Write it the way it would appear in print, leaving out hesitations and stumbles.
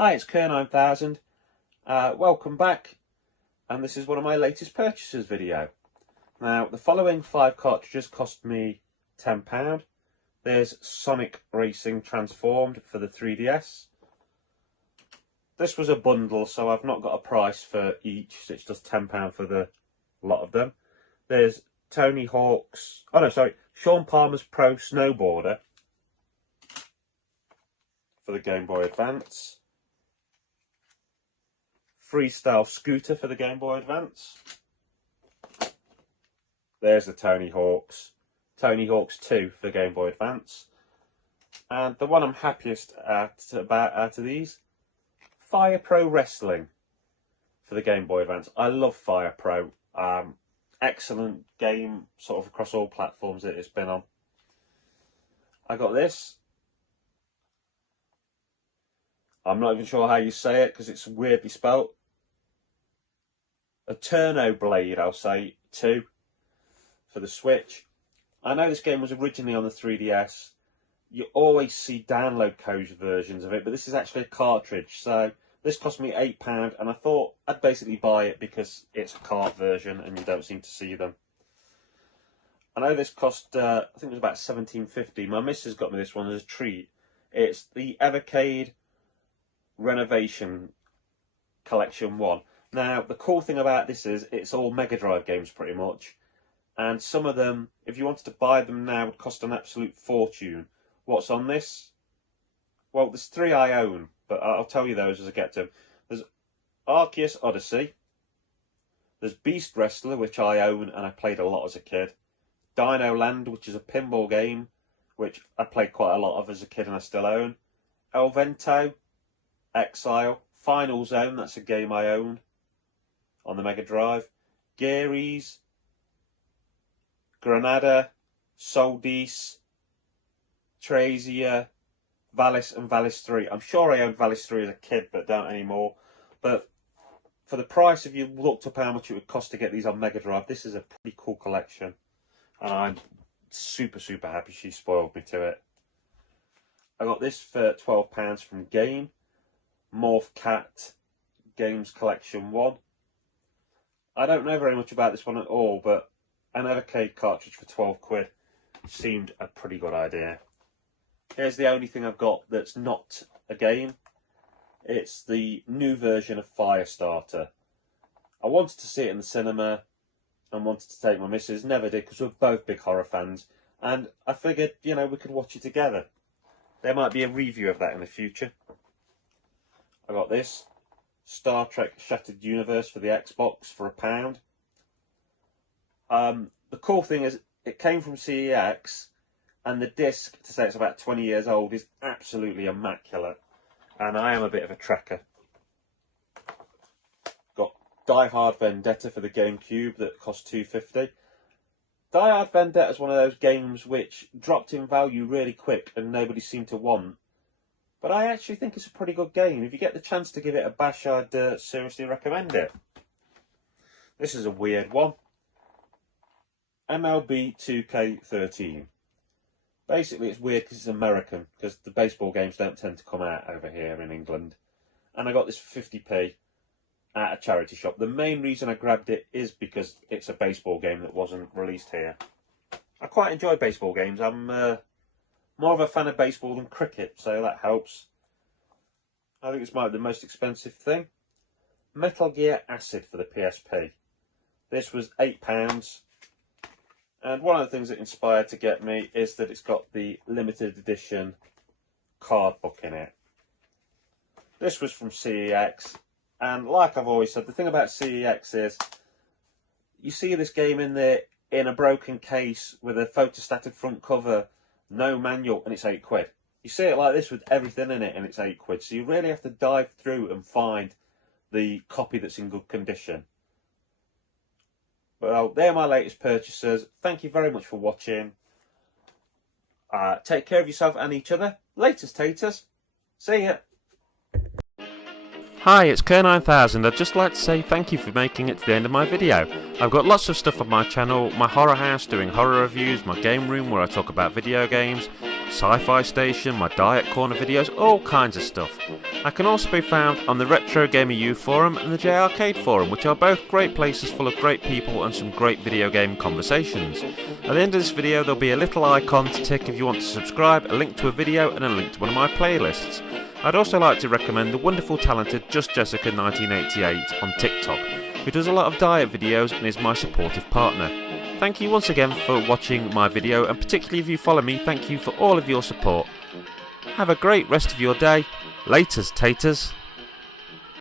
Hi, it's KERR9000. Welcome back, and this is one of my latest purchases video. Now, the following 5 cartridges cost me £10. There's Sonic Racing Transformed for the 3DS. This was a bundle, so I've not got a price for each, so it's just £10 for the lot of them. There's Sean Palmer's Pro Snowboarder for the Gameboy Advance. Freestyle Scooter for the Gameboy Advance. There's the Tony Hawk's 2 for Game Boy Advance. And the one I'm happiest out of these, Fire Pro Wrestling for the Game Boy Advance. I love Fire Pro. Excellent game, sort of across all platforms that it's been on. I got this. I'm not even sure how you say it because it's weirdly spelt. A Turno Blade, I'll say, 2 for the Switch. I know this game was originally on the 3DS. You always see download code versions of it, but this is actually a cartridge. So this cost me £8, and I thought I'd basically buy it because it's a cart version and you don't seem to see them. I know this cost, I think it was about £17.50. My missus got me this one as a treat. It's the Evercade Renovation Collection 1. Now, the cool thing about this is it's all Mega Drive games pretty much. And some of them, if you wanted to buy them now, would cost an absolute fortune. What's on this? Well, there's 3 I own, but I'll tell you those as I get to them. There's Arceus Odyssey. There's Beast Wrestler, which I own and I played a lot as a kid. Dino Land, which is a pinball game, which I played quite a lot of as a kid and I still own. El Vento, Exile. Final Zone, that's a game I own on the Mega Drive. Gearys, Granada, Soldice, Trazia, Valis and Valis 3. I'm sure I owned Valis 3 as a kid, but don't anymore. But for the price, if you looked up how much it would cost to get these on Mega Drive, this is a pretty cool collection. And I'm super happy she spoiled me to it. I got this for £12 from Game. Morph Cat Games Collection 1. I don't know very much about this one at all, but an Evercade cartridge for £12 seemed a pretty good idea. Here's the only thing I've got that's not a game. It's the new version of Firestarter. I wanted to see it in the cinema and wanted to take my missus. Never did because we're both big horror fans. And I figured, you know, we could watch it together. There might be a review of that in the future. I got this. Star Trek Shattered Universe for the Xbox for £1. The cool thing is it came from CEX, and the disc, to say it's about 20 years old, is absolutely immaculate. And I am a bit of a trekker. Got Die Hard Vendetta for the GameCube that cost £2.50. Die Hard Vendetta is one of those games which dropped in value really quick and nobody seemed to want. But I actually think it's a pretty good game. If you get the chance to give it a bash, I'd seriously recommend it. This is a weird one. MLB 2K13. Basically, it's weird because it's American, because the baseball games don't tend to come out over here in England. And I got this for 50p at a charity shop. The main reason I grabbed it is because it's a baseball game that wasn't released here. I quite enjoy baseball games. I'm more of a fan of baseball than cricket, so that helps. I think it's might be the most expensive thing. Metal Gear Acid for the PSP. This was £8. And one of the things that inspired to get me is that it's got the limited edition card book in it. This was from CEX. And like I've always said, the thing about CEX is you see this game in there in a broken case with a photostatic front cover, no manual, and it's £8. You see it like this with everything in it and it's £8. So you really have to dive through and find the copy that's in good condition. Well, they're my latest purchases. Thank you very much for watching. Take care of yourself and each other. Latest taters. See ya. Hi, it's KERR9000. I'd just like to say thank you for making it to the end of my video. I've got lots of stuff on my channel, my horror house doing horror reviews, my game room where I talk about video games, Sci-Fi Station, my Diet Corner videos, all kinds of stuff. I can also be found on the Retro Gamer U forum and the J Arcade forum, which are both great places full of great people and some great video game conversations. At the end of this video there'll be a little icon to tick if you want to subscribe, a link to a video and a link to one of my playlists. I'd also like to recommend the wonderful talented Just Jessica 1988 on TikTok, who does a lot of diet videos and is my supportive partner. Thank you once again for watching my video, and particularly if you follow me, thank you for all of your support. Have a great rest of your day. Laters, taters.